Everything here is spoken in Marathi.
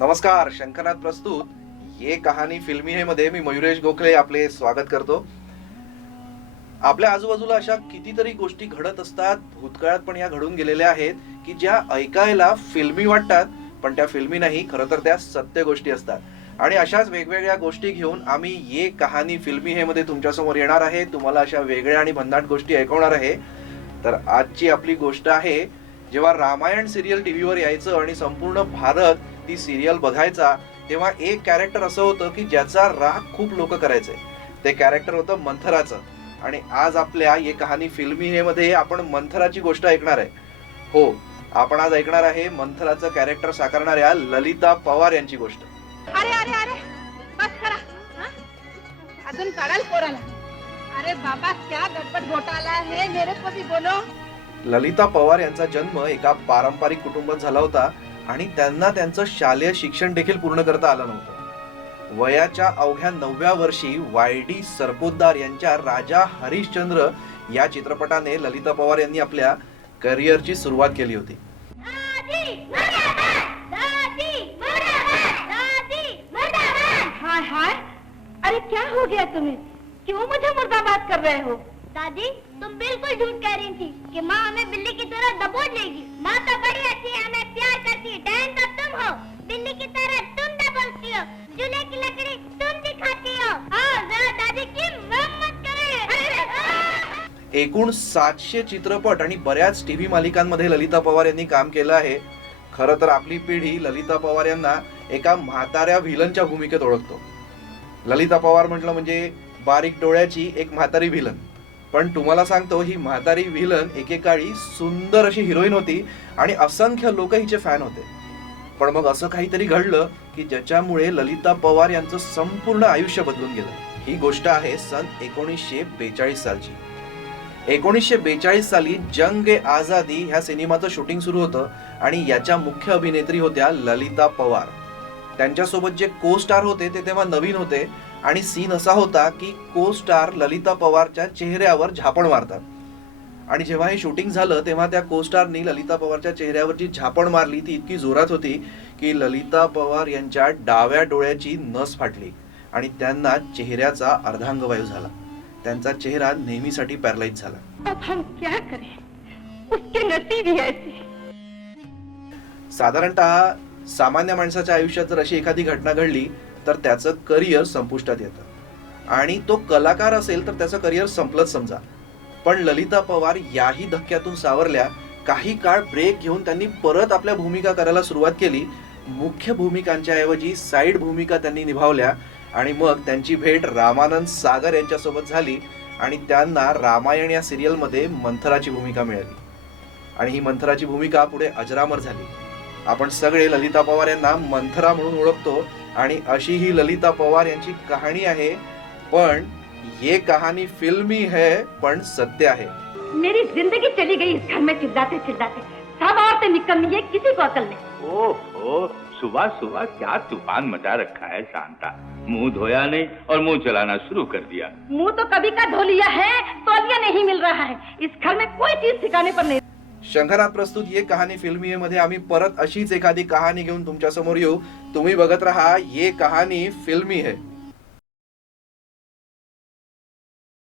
नमस्कार. शंखनाथ प्रस्तुत ये कहाणी फिल्मी है मध्ये मी मयुरेश गोखले आपले स्वागत करतो. आपल्या आजूबाजूला अशा कितीतरी गोष्टी घडत असतात, भूतकाळात पण या घडून गेलेल्या आहेत की ज्या ऐकायला फिल्मी वाटतात, पण त्या फिल्मी नाही, खरं तर त्या सत्य गोष्टी असतात. आणि अशाच वेगवेगळ्या गोष्टी घेऊन आम्ही ये कहाणी फिल्मी है मध्ये तुमच्यासमोर येणार आहे, तुम्हाला अशा वेगळ्या आणि भन्नाट गोष्टी ऐकवणार आहे. तर आजची आपली गोष्ट आहे, जेव्हा रामायण सिरियल टीव्हीवर यायचं आणि संपूर्ण भारत ती सिरियल बघायचा, तेव्हा एक कॅरेक्टर असं होतं की ज्याचा राग खूप लोक करायचे. ते कॅरेक्टर होतं मंथराचं. आणि आज आपल्या ये कहाणी फिल्मी हे मध्ये आपण मंथराची गोष्ट ऐकणार आहे. हो, आपण आज ऐकणार आहे मंथराचं कॅरेक्टर साकारणाऱ्या ललिता पवार यांची गोष्ट. अरे अरे अरे बस करा. अजून काढाल पोराला. अरे बाबा क्या गडबड घोटाला है, मेरे को भी बोलो. ललिता पवार यांचा जन्म एका पारंपरिक कुटुंबात झाला होता आणि त्यांना त्यांचं शालेय शिक्षण देखील पूर्ण करता आलं नव्हतं. वयाच्या अवघ्या 9व्या वर्षी वाय.डी. सरपोतदार यांच्या राजा हरिश्चंद्र या चित्रपटाने ललिता पवार यांनी आपल्या करिअरची सुरुवात केली होती. हाय हाय, अरे क्या हो गया तुम्हें, क्यों मुझे मुर्दाबाद कर रहे हो? दादी, तुम बिल्कुल झूठ कह रही थी कि माँ हमें बिल्ली की तरह दबोच लेगी. माँ तो बड़ी अच्छी है, हमें प्यार करती है. डैन तो तुम हो, बिल्ली की तरह तुम दबोचती हो, चूल्हे की लकड़ी तुम दिखाती हो. जरा दादी की मरम्मत करे. एकूण 700 चित्रपट आणि बऱ्याच टीव्ही मालिकांमध्ये ललिता पवार यांनी काम केलं आहे. खरं तर आपली पिढी ललिता पवार यांना एका म्हाताऱ्या व्हिलनच्या भूमिकेत ओळखतो. ललिता पवार म्हटलं म्हणजे बारीक डोळ्याची एक म्हातारी व्हिलन. पण तुम्हाला सांगतो, ही म्हातारी व्हिलन एकेकाळी सुंदर अशी हिरोईन होती आणि असंख्य लोक हिचे फॅन होते. पण मग असं काहीतरी घडलं की ज्याच्यामुळे ललिता पवार यांचं संपूर्ण आयुष्य बदलून गेलं. ही गोष्ट आहे सन 1942 सालची. 1942 साली जंग ए आझादी ह्या सिनेमाचं शूटिंग सुरू होतं आणि याच्या मुख्य अभिनेत्री होत्या ललिता पवार. त्यांच्यासोबत जे को स्टार होते ते तेव्हा नवीन होते आणि सीन असा होता की को स्टार ललिता पवारच्या चेहऱ्यावर झापण मारतात. आणि जेव्हा हे शूटिंग झालं तेव्हा त्या को स्टारनी ललिता पवारच्या चेहऱ्यावर जी झापण मारली ती इतकी जोरात होती की ललिता पवार यांच्या डाव्या डोळ्याची नस फाटली आणि त्यांना चेहऱ्याचा अर्धांगवायू झाला. त्यांचा चेहरा नेहमीसाठी पॅरालाइज झाला. अब हम क्या करें, उसके नसीब ही ऐसे. साधारणतः सामान्य माणसाच्या आयुष्यात जर अशी एखादी घटना घडली तर त्याचं करिअर संपुष्टात येतं आणि तो कलाकार असेल तर त्याचं करिअर संपलंच समजा. पण ललिता पवार याही धक्क्यातून सावरल्या. काही काळ ब्रेक घेऊन त्यांनी परत आपल्या भूमिका करायला सुरुवात केली. मुख्य भूमिकांच्या ऐवजी साईड भूमिका त्यांनी निभावल्या आणि मग त्यांची भेट रामानंद सागर यांच्यासोबत झाली आणि त्यांना रामायण या सिरियलमध्ये मंथराची भूमिका मिळाली. आणि ही मंथराची भूमिका पुढे अजरामर झाली. आपण सगळे ललिता पवार यांना मंथरा म्हणून ओळखतो आणि अशी ही ललिता पवार यांची कहाणी आहे. पण ये कहानी फिल्मी है पण सत्य आहे. मेरी जिंदगी चली गई इस घर में चिल्लाते चिल्लाते. सब औरतें निकलनी है, किसी को अकल नहीं. ओहो, सुबह सुबह क्या तूफान मचा रखा है शांता. मुंह धोया नहीं और मुंह चलाना शुरू कर दिया. मुंह तो कभी का धो लिया है, तौलिया नहीं मिल रहा है. इस घर में कोई चीज ठिकाने पर नहीं. शंखनाथ प्रस्तुत ये कहाणी फिल्मी मध्ये आम्ही परत अशीच एखादी कहाणी घेऊन तुमच्या समोर येऊ. तुम्ही बघत राहा ये कहाणी फिल्मी है.